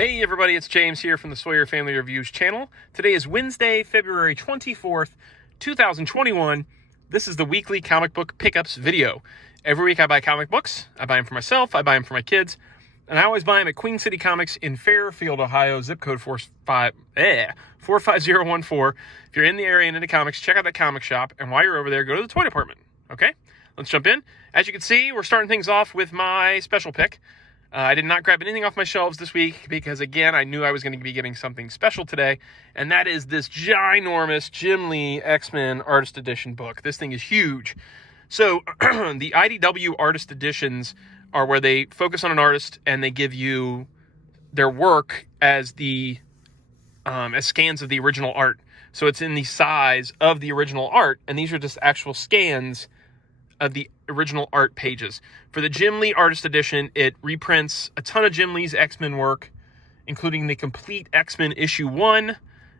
Hey everybody, it's James here from the Sawyer Family Reviews channel. Today is Wednesday, February 24th, 2021. This is the weekly comic book pickups video. Every week I buy comic books. I buy them for myself, I buy them for my kids, and I always buy them at Queen City Comics in Fairfield, Ohio, zip code 45014. If you're in the area and into comics, check out that comic shop, and while you're over there, go to the toy department. Okay, let's jump in. As you can see, we're starting things off with my special pick. I did not grab anything off my shelves this week because, again, I knew I was going to be getting something special today, and that is this ginormous Jim Lee X-Men Artist Edition book. This thing is huge. So the IDW Artist Editions are where they focus on an artist and they give you their work as as scans of the original art. So it's in the size of the original art, and these are just actual scans of the original art pages. For the Jim Lee Artist Edition, it reprints a ton of Jim Lee's X-Men work, including the complete X-Men issue 1,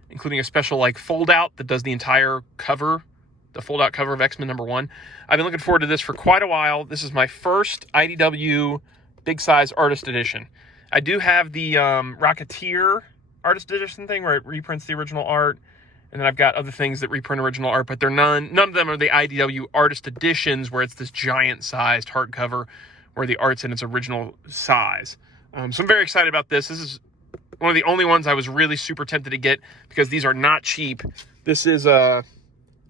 including a special fold-out that does the entire cover, the fold-out cover of X-Men number 1. I've been looking forward to this for quite a while. This is my first IDW big size Artist Edition. I do have the Rocketeer Artist Edition thing where it reprints the original art, and then I've got other things that reprint original art, but they're none of them are the IDW Artist Editions where it's this giant-sized hardcover where the art's in its original size. So I'm very excited about this. This is one of the only ones I was really super tempted to get because these are not cheap. This is, I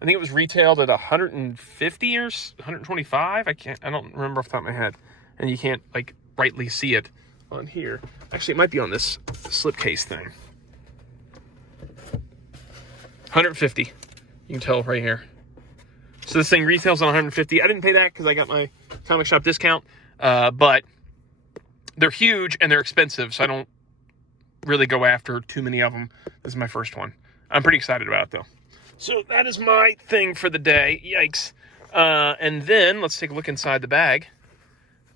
think it was retailed at $150 or $125. I don't remember off the top of my head. And you can't, rightly see it on here. Actually, it might be on this slipcase thing. $150. You can tell right here. So this thing retails on $150. I didn't pay that because I got my comic shop discount. But they're huge and they're expensive, so I don't really go after too many of them. This is my first one. I'm pretty excited about it, though. So that is my thing for the day. Yikes. And then let's take a look inside the bag.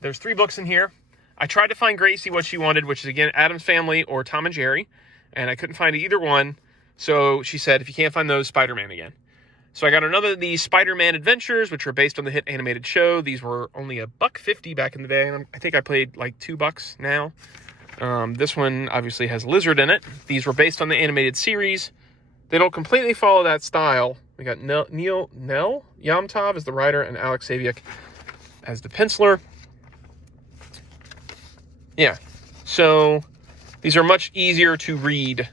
There's 3 books in here. I tried to find Gracie what she wanted, which is, again, Addams Family or Tom and Jerry. And I couldn't find either one. So she said, if you can't find those, Spider-Man again. So I got another of these Spider-Man Adventures, which are based on the hit animated show. These were only $1.50 back in the day. And I think I paid $2 now. This one obviously has Lizard in it. These were based on the animated series. They don't completely follow that style. We got Nell Yomtov as the writer and Alex Saviuk as the penciler. Yeah. So these are much easier to read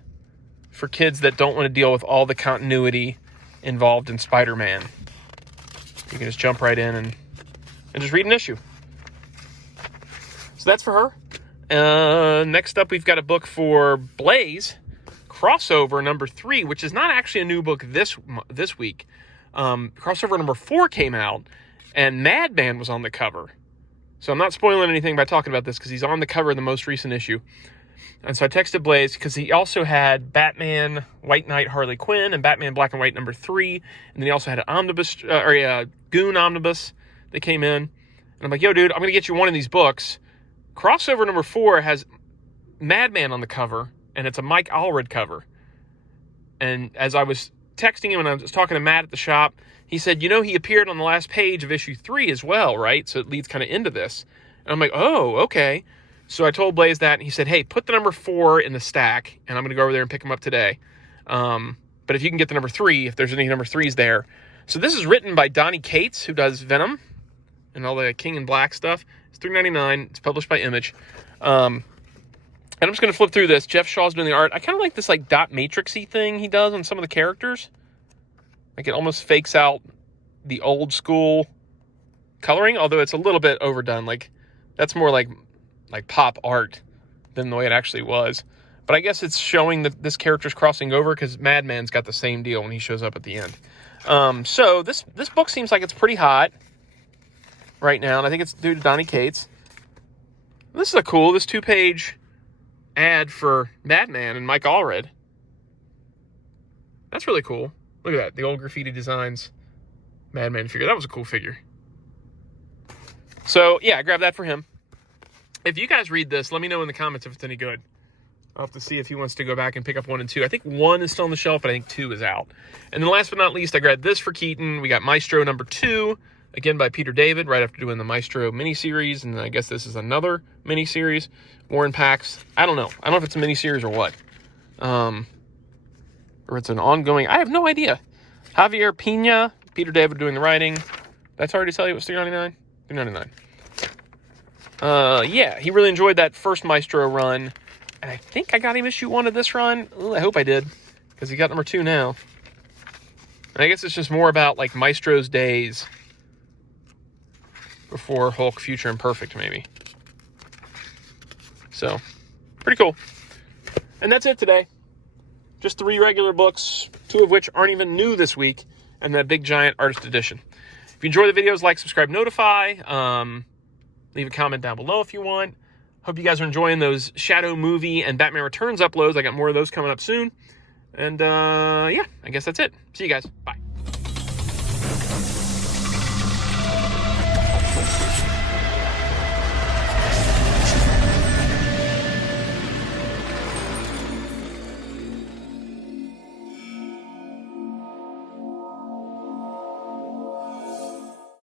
for kids that don't want to deal with all the continuity involved in Spider-Man. You can just jump right in and just read an issue. So that's for her. Next up, we've got a book for Blaze, crossover number 3, which is not actually a new book this week. Crossover number 4 came out, and Madman was on the cover. So I'm not spoiling anything by talking about this because he's on the cover of the most recent issue. And so I texted Blaze because he also had Batman White Knight Harley Quinn and Batman Black and White number 3. And then he also had an omnibus, Goon omnibus that came in. And I'm like, yo, dude, I'm going to get you one of these books. Crossover number 4 has Madman on the cover, and it's a Mike Allred cover. And as I was texting him and I was talking to Matt at the shop, he said, he appeared on the last page of issue 3 as well, right? So it leads kind of into this. And I'm like, oh, okay. So I told Blaze that, and he said, hey, put the number 4 in the stack, and I'm going to go over there and pick them up today. But if you can get the number 3, if there's any number 3s there. So this is written by Donny Cates, who does Venom and all the King in Black stuff. It's $3.99. It's published by Image. And I'm just going to flip through this. Jeff Shaw's doing the art. I kind of like this dot matrixy thing he does on some of the characters. It almost fakes out the old school coloring, although it's a little bit overdone. That's more like pop art than the way it actually was. But I guess it's showing that this character's crossing over because Madman's got the same deal when he shows up at the end. So this book seems like it's pretty hot right now, and I think it's due to Donny Cates. This is this 2-page ad for Madman and Mike Allred. That's really cool. Look at that, the old graffiti designs Madman figure. That was a cool figure. So, yeah, I grabbed that for him. If you guys read this, let me know in the comments if it's any good. I'll have to see if he wants to go back and pick up 1 and 2. I think 1 is still on the shelf, but I think 2 is out. And then last but not least, I grabbed this for Keaton. We got Maestro number 2. again by Peter David, right after doing the Maestro miniseries, and I guess this is another miniseries. Warren Pax. I don't know. I don't know if it's a miniseries or what. Or it's an ongoing. I have no idea. Javier Pina, Peter David doing the writing. Did I already tell you it was $3.99? $3.99. Yeah, he really enjoyed that first Maestro run. And I think I got him issue 1 of this run. Ooh, I hope I did, because he got number 2 now. And I guess it's just more about like Maestro's days before Hulk, Future, and Perfect, maybe. So, pretty cool. And that's it today. Just 3 regular books, 2 of which aren't even new this week, and that big giant artist edition. If you enjoy the videos, like, subscribe, notify. Leave a comment down below if you want. Hope you guys are enjoying those Shadow Movie and Batman Returns uploads. I got more of those coming up soon. And yeah, I guess that's it. See you guys. Bye.